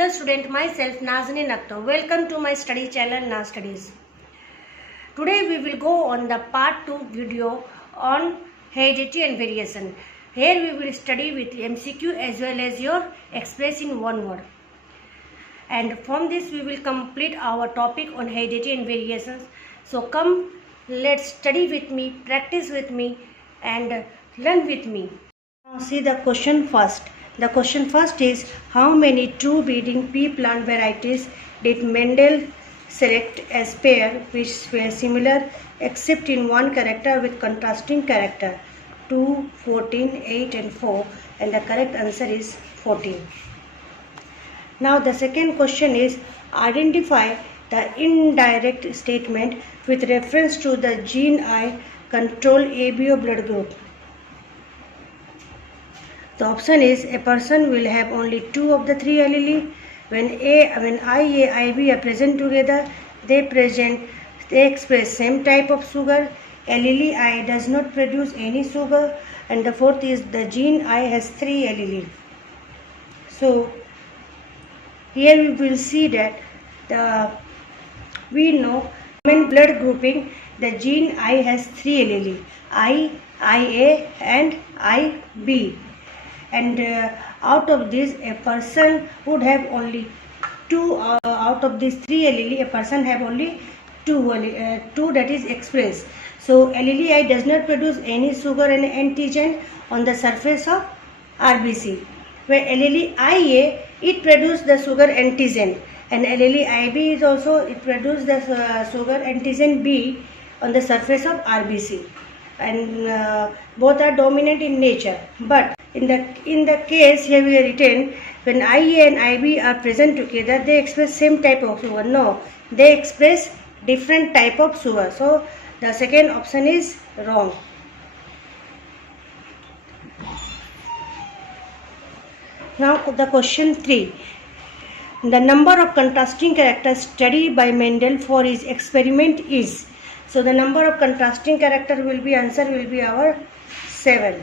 Hello student, myself Nazneen Akhtar. Welcome to my study channel Naz Studies. Today we will go on the part 2 video on heredity and variation. Here we will study with MCQ as well as your express in one word. And from this we will complete our topic on heredity and variations. So come, let's study with me, practice with me and learn with me. Now see the question first. The question first is, how many true breeding pea plant varieties did Mendel select as pair which were similar except in one character with contrasting character? 2, 14, 8 and 4, and the correct answer is 14. Now the second question is, identify the indirect statement with reference to the gene I control ABO blood group. The option is, a person will have only 2 of the 3 allele. When IA, IB are present together, they express same type of sugar. Allele I does not produce any sugar. And the fourth is, the gene I has 3 allele. So here we will see that we know in blood grouping the gene I has 3 allele, I, IA and IB. And out of this, a person would have only 2 out of these 3 allele, a person have only 2 that is expressed. So allele I does not produce any sugar and antigen on the surface of RBC, where allele IA, it produces the sugar antigen, and allele IB is also, it produces the sugar antigen B on the surface of RBC, and both are dominant in nature. But in the case here we are written, when IA and IB are present together, they express same type of sugar. No, they express different type of sugar. So the second option is wrong. Now the question 3. The number of contrasting characters studied by Mendel for his experiment is. So the number of contrasting character will be, answer will be our 7.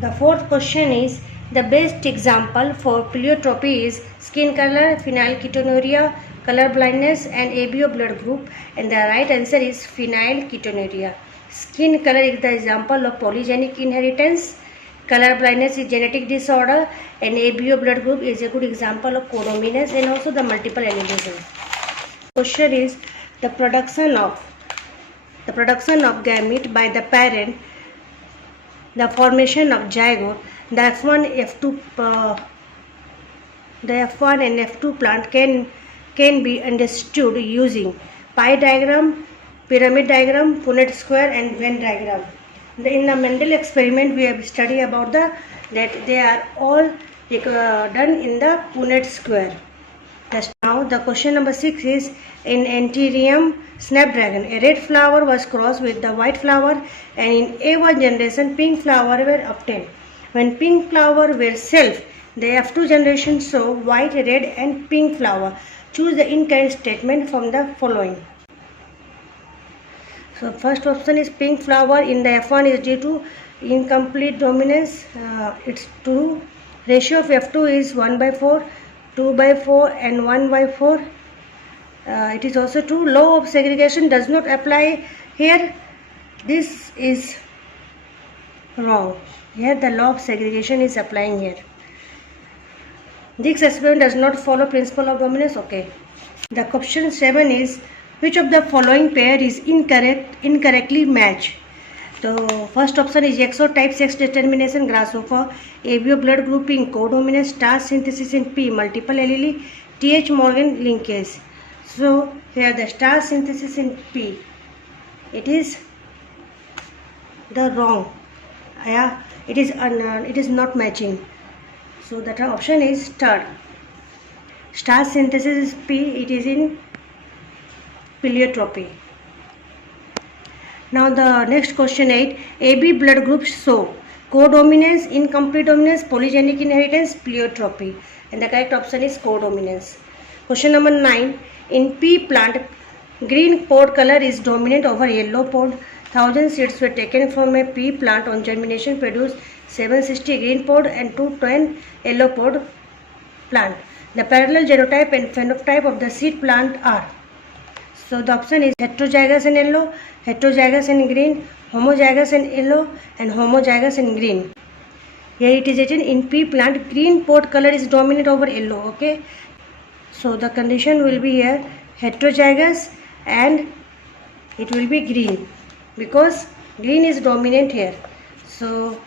The fourth question is, the best example for pleiotropy is skin color, phenylketonuria, color blindness and ABO blood group, and the right answer is phenylketonuria. Skin color is the example of polygenic inheritance, color blindness is genetic disorder, and ABO blood group is a good example of codominance and also the multiple allelism. Question is, the production of gamete by the parent, the formation of zygote, the F1 and F2 plant can be understood using pie diagram, pyramid diagram, Punnett square and Venn diagram. In the Mendel experiment we have studied about that they are all done in the Punnett square. Now the question number 6 is, in Anthurium snapdragon, a red flower was crossed with the white flower, and in A1 generation pink flower were obtained. When pink flower were self, the F2 generation saw white, red and pink flower. Choose the incorrect statement from the following. So first option is pink flower in the F1 is due to incomplete dominance. It's true. Ratio of F2 is 1/4, 2/4 and 1/4. It is also true. Law of segregation does not apply here. This is wrong. Here the law of segregation is applying here. This experiment does not follow principle of dominance. Okay. The question 7 is, which of the following pair is incorrectly matched? So first option is exotype sex determination grasshopper, ABO blood grouping codominance, star synthesis in P multiple allele, TH Morgan linkage. So here the star synthesis in P, it is the wrong. Yeah, it is not matching. So that option is third. Star synthesis is P, it is in pleiotropy. Now the next question 8, AB blood groups show codominance, incomplete dominance, polygenic inheritance, pleiotropy, and the correct option is codominance. Question number 9, in pea plant, green pod color is dominant over yellow pod. 1000 seeds were taken from a pea plant on germination, produced 760 green pod and 210 yellow pod. plant. The parallel genotype and phenotype of the seed plant are. So the option is heterozygous in yellow, heterozygous in green, homozygous in yellow, and homozygous in green. Here it is written in pea plant, green pod color is dominant over yellow. Okay. So the condition will be here heterozygous and it will be green because green is dominant here. So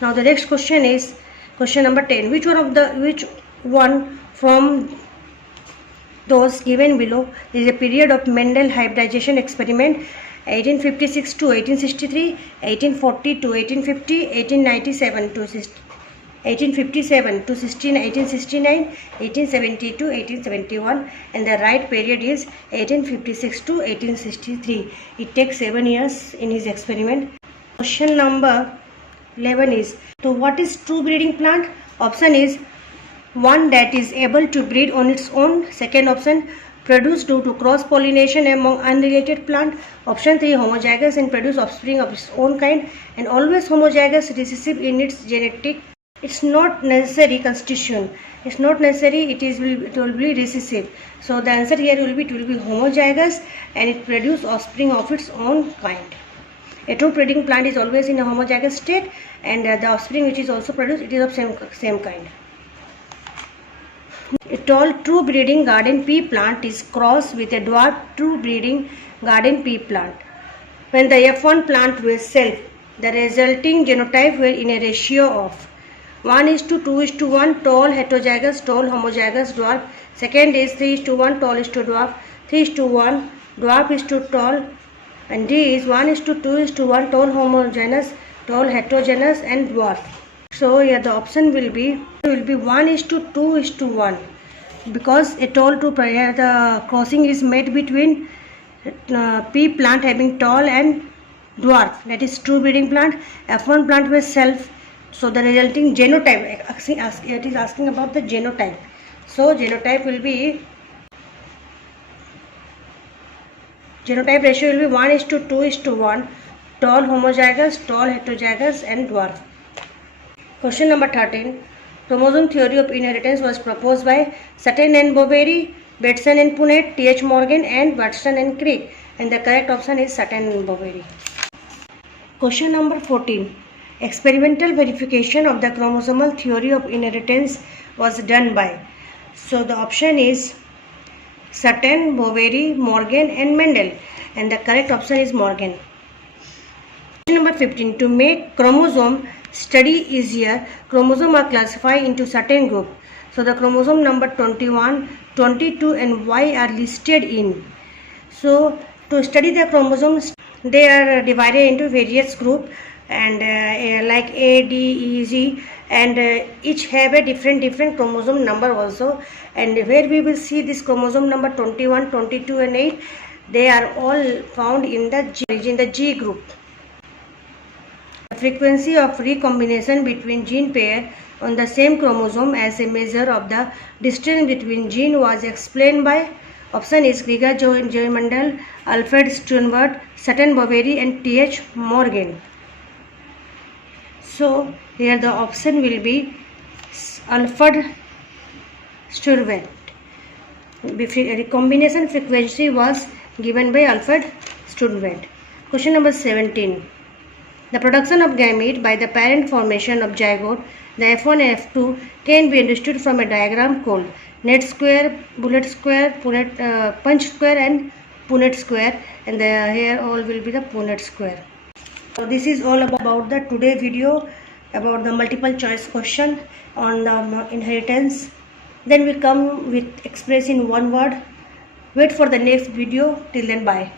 now the next question is question number 10. Which one from those given below is a period of Mendel hybridization experiment 1856 to 1863, 1840 to 1850, 1897 to 1857 to 1869, 1870 to 1871, and the right period is 1856 to 1863. It takes 7 years in his experiment. Question number 11 is, so what is true breeding plant? Option is one that is able to breed on its own. Second option, produce due to cross pollination among unrelated plant. Option 3, homozygous and produce offspring of its own kind, and always homozygous, recessive in its genetic. It's not necessary constitution. It's not necessary. It will be recessive. So the answer here will be homozygous and it produce offspring of its own kind. A true breeding plant is always in a homozygous state, and the offspring which is also produced, it is of same kind. A tall true breeding garden pea plant is crossed with a dwarf true breeding garden pea plant. When the F1 plant will self, the resulting genotype will in a ratio of 1:2:1 tall heterozygous, tall homozygous, dwarf. Second is 3:1 tall is to dwarf, 3:1 dwarf is to tall, and D is 1:2:1 tall homogeneous, tall heterogeneous, and dwarf. So here the option will be 1:2:1 because a tall to the crossing is made between pea plant having tall and dwarf, that is true breeding plant. F1 plant with self, so the resulting genotype, it is asking about the genotype. So genotype ratio will be 1:2:1 tall homozygous, tall heterozygous, and dwarf. Question number 13. Chromosome theory of inheritance was proposed by Sutton and Boveri, Bateson and Punnett, T.H. Morgan, and Watson and Crick, and the correct option is Sutton and Boveri. Question number 14. Experimental verification of the chromosomal theory of inheritance was done by. So the option is Sutton, Boveri, Morgan, and Mendel, and the correct option is Morgan. Question number 15. To make chromosome study easier, chromosomes are classified into certain groups. So the chromosome number 21, 22, and Y are listed in. So to study the chromosomes, they are divided into various groups, and like A, D, E, Z, and each have a different chromosome number also. And where we will see this chromosome number 21, 22, and 8, they are all found in the G group. The frequency of recombination between gene pair on the same chromosome as a measure of the distance between gene was explained by. Option is Krieger, Joy Mendel, Alfred Sternberg, Sutton, Boveri, and T.H. Morgan. So here the option will be Alfred Sternberg. Recombination frequency was given by Alfred Sternberg. Question number 17. The production of gamete by the parent formation of zygote, the F1 and F2, can be understood from a diagram called net square, bullet square, punch square, and Punnett square, and here all will be the Punnett square. So this is all about the today video about the multiple choice question on the inheritance. Then we come with express in one word. Wait for the next video. Till then, bye.